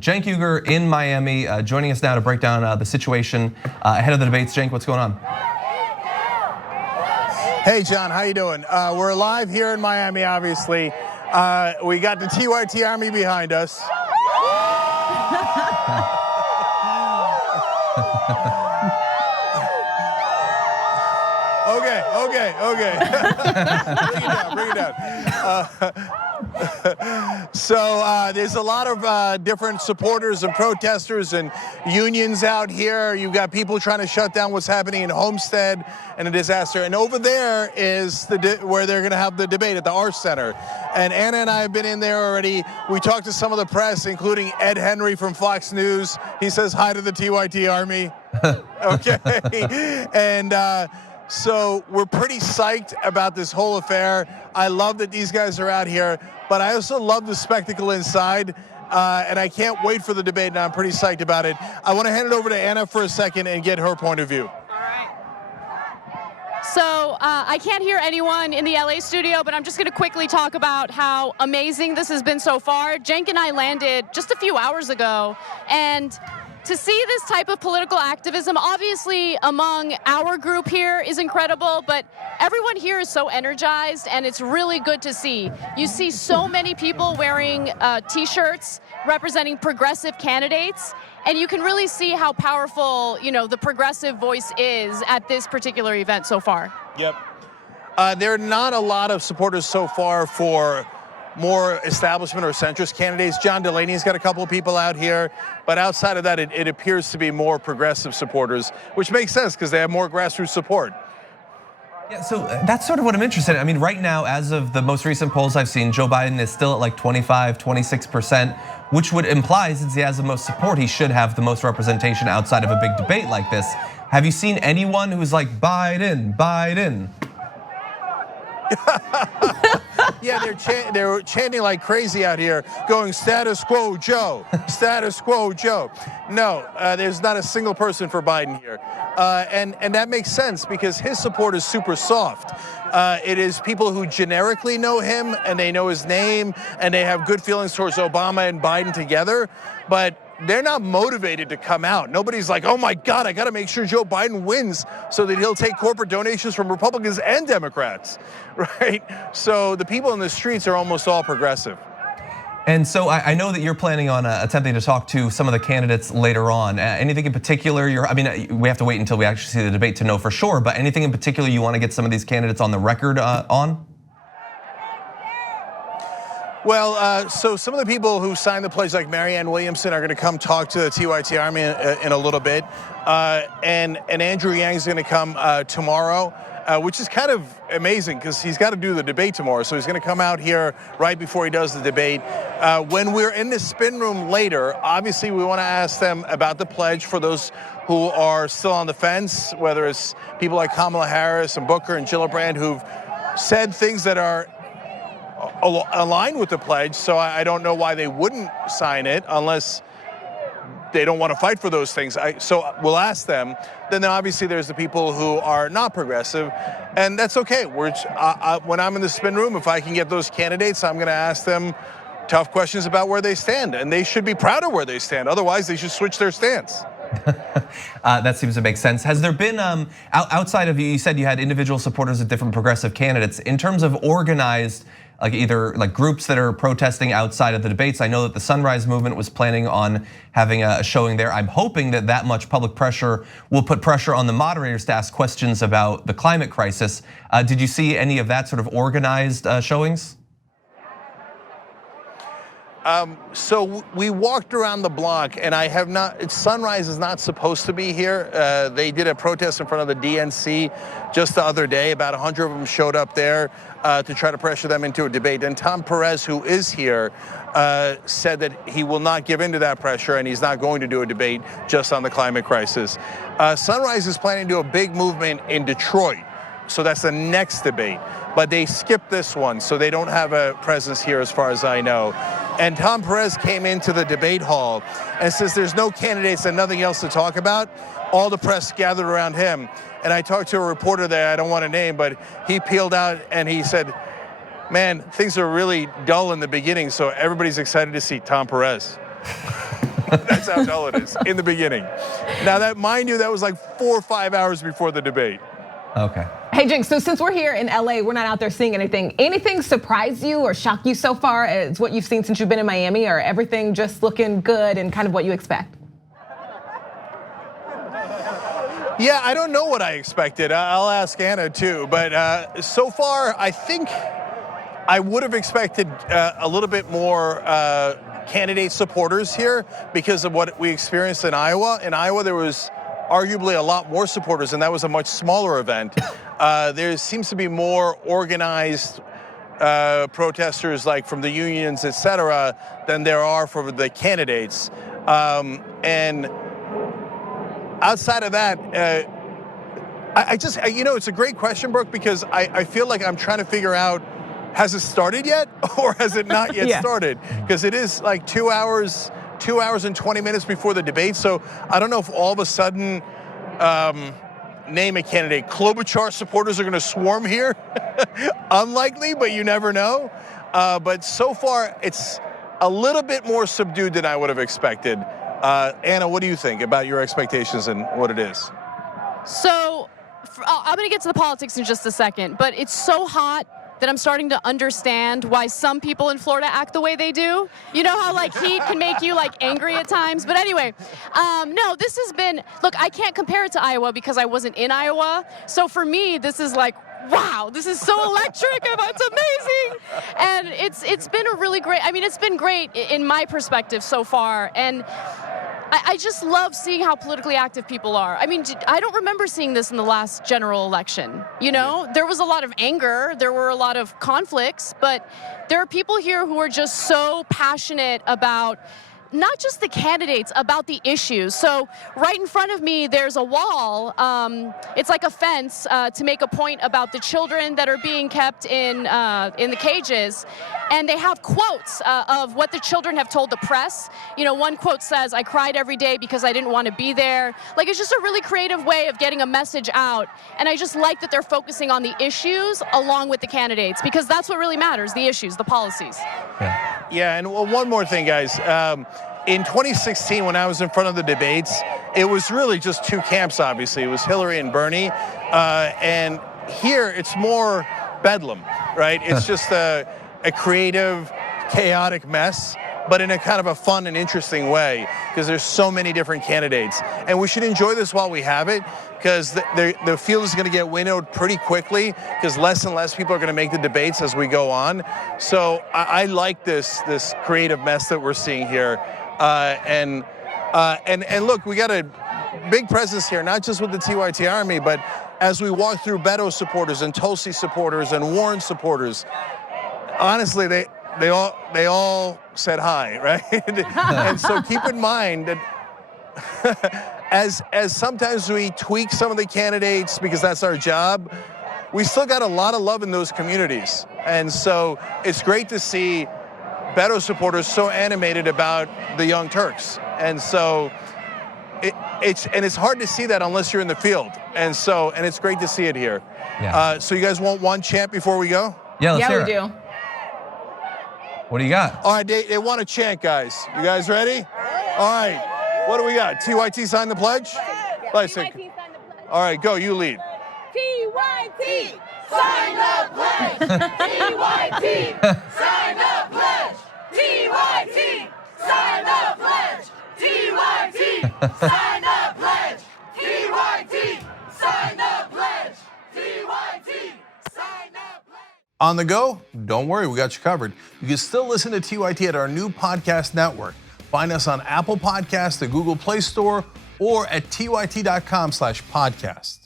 Cenk Uygur in Miami, joining us now to break down the situation ahead of the debates. Cenk, what's going on? Hey, John, how you doing? We're live here in Miami, obviously. We got the TYT Army behind us. Okay. Bring it down. So there's a lot of different supporters and protesters and unions out here. You've got people trying to shut down what's happening in Homestead and a disaster. And over there is where they're going to have the debate at the Arts Center. And Anna and I have been in there already. We talked to some of the press, including Ed Henry from Fox News. He says hi to the TYT Army. Okay. And so we're pretty psyched about this whole affair. I love that these guys are out here, but I also love the spectacle inside, and I can't wait for the debate, and I'm pretty psyched about it. I want to hand it over to Anna for a second and get her point of view. So I can't hear anyone in the LA studio, but I'm just going to quickly talk about how amazing this has been so far. Cenk and I landed just a few hours ago, and to see this type of political activism, obviously among our group here, is incredible, but everyone here is so energized, and it's really good to see. You see so many people wearing T-shirts representing progressive candidates, and you can really see how powerful, the progressive voice is at this particular event so far. Yep. There are not a lot of supporters so far for more establishment or centrist candidates. John Delaney's got a couple of people out here, but outside of that, it appears to be more progressive supporters, which makes sense because they have more grassroots support. Yeah, so that's sort of what I'm interested in. I mean, right now, as of the most recent polls I've seen, Joe Biden is still at like 25, 26%, which would imply, since he has the most support, he should have the most representation outside of a big debate like this. Have you seen anyone who's like, Biden, Biden? Yeah, they're chanting like crazy out here, going status quo Joe, status quo Joe. No, there's not a single person for Biden here. And that makes sense because his support is super soft. It is people who generically know him and they know his name and they have good feelings towards Obama and Biden together, but they're not motivated to come out. Nobody's like, oh my God, I gotta make sure Joe Biden wins so that he'll take corporate donations from Republicans and Democrats, right? So the people in the streets are almost all progressive. And so I know that you're planning on attempting to talk to some of the candidates later on. Anything in particular, we have to wait until we actually see the debate to know for sure, but anything in particular you wanna get some of these candidates on the record on? Well, so some of the people who signed the pledge, like Marianne Williamson, are going to come talk to the TYT Army in a little bit. And Andrew Yang's going to come tomorrow, which is kind of amazing because he's got to do the debate tomorrow. So he's going to come out here right before he does the debate. When we're in the spin room later, obviously we want to ask them about the pledge for those who are still on the fence, whether it's people like Kamala Harris and Booker and Gillibrand who've said things that are aligned with the pledge, so I don't know why they wouldn't sign it unless they don't want to fight for those things. So we'll ask them. Then obviously there's the people who are not progressive, and that's okay. When I'm in the spin room, if I can get those candidates, I'm going to ask them tough questions about where they stand, and they should be proud of where they stand. Otherwise, they should switch their stance. That seems to make sense. Has there been, outside of you said you had individual supporters of different progressive candidates, in terms of organized, like either like groups that are protesting outside of the debates? I know that the Sunrise Movement was planning on having a showing there. I'm hoping that much public pressure will put pressure on the moderators to ask questions about the climate crisis. Did you see any of that sort of organized showings? So we walked around the block, and I have not. Sunrise is not supposed to be here. They did a protest in front of the DNC just the other day. About 100 of them showed up there to try to pressure them into a debate. And Tom Perez, who is here, said that he will not give in to that pressure, and he's not going to do a debate just on the climate crisis. Sunrise is planning to do a big movement in Detroit. So that's the next debate. But they skipped this one, so they don't have a presence here as far as I know. And Tom Perez came into the debate hall and says there's no candidates and nothing else to talk about. All the press gathered around him. And I talked to a reporter there, I don't want to name, but he peeled out and he said, man, things are really dull in the beginning, so everybody's excited to see Tom Perez. That's how dull it is in the beginning. Now that, mind you, that was like 4 or 5 hours before the debate. Okay. Hey, Cenk, so since we're here in LA, we're not out there seeing anything. Anything surprise you or shock you so far as what you've seen since you've been in Miami, or everything just looking good and kind of what you expect? Yeah, I don't know what I expected. I'll ask Anna too, but so far I think I would have expected a little bit more candidate supporters here because of what we experienced in Iowa. In Iowa, there was arguably a lot more supporters, and that was a much smaller event. There seems to be more organized protesters, like from the unions, et cetera, than there are for the candidates. And outside of that, I just, it's a great question, Brooke, because I feel like I'm trying to figure out, has it started yet or has it not yet started? Because it is like 2 hours and 20 minutes before the debate. So I don't know if all of a sudden, name a candidate, Klobuchar supporters are going to swarm here. Unlikely, but you never know. But so far, it's a little bit more subdued than I would have expected. Anna, what do you think about your expectations and what it is? So I'm going to get to the politics in just a second, but it's so hot that I'm starting to understand why some people in Florida act the way they do. You know how like heat can make you like angry at times? But anyway, no, this has been, look, I can't compare it to Iowa because I wasn't in Iowa. So for me, this is like, wow, this is so electric, it's amazing. And it's been a really great, it's been great in my perspective so far. And I just love seeing how politically active people are. I don't remember seeing this in the last general election. There was a lot of anger, there were a lot of conflicts, but there are people here who are just so passionate about not just the candidates, about the issues. So right in front of me, there's a wall. It's like a fence to make a point about the children that are being kept in the cages. And they have quotes of what the children have told the press. One quote says, "I cried every day because I didn't want to be there." Like, it's just a really creative way of getting a message out. And I just like that they're focusing on the issues along with the candidates, because that's what really matters, the issues, the policies. Yeah, and one more thing, guys. In 2016, when I was in front of the debates, it was really just two camps, obviously. It was Hillary and Bernie. And here, it's more bedlam, right? It's just a creative, chaotic mess, but in a kind of a fun and interesting way, because there's so many different candidates. And we should enjoy this while we have it, because the field is going to get winnowed pretty quickly, because less and less people are going to make the debates as we go on. So I like this creative mess that we're seeing here. And look, we got a big presence here, not just with the TYT Army, but as we walk through Beto supporters and Tulsi supporters and Warren supporters. Honestly, they all said hi, right? And so keep in mind that as sometimes we tweak some of the candidates because that's our job, we still got a lot of love in those communities. And so it's great to see Beto supporters so animated about the Young Turks. And so it's hard to see that unless you're in the field. And it's great to see it here. Yeah. So you guys want one chant before we go? Yeah, let's hear we it. do. What do you got? All right, they want a chant, guys. You guys ready? All right. What do we got? TYT sign the pledge? All right, go. You lead. TYT sign the pledge. TYT sign the pledge. TYT sign the pledge. TYT sign the pledge. TYT sign the pledge. TYT sign the pledge. On the go? Don't worry, we got you covered. You can still listen to TYT at our new podcast network. Find us on Apple Podcasts, the Google Play Store, or at tyt.com/podcast.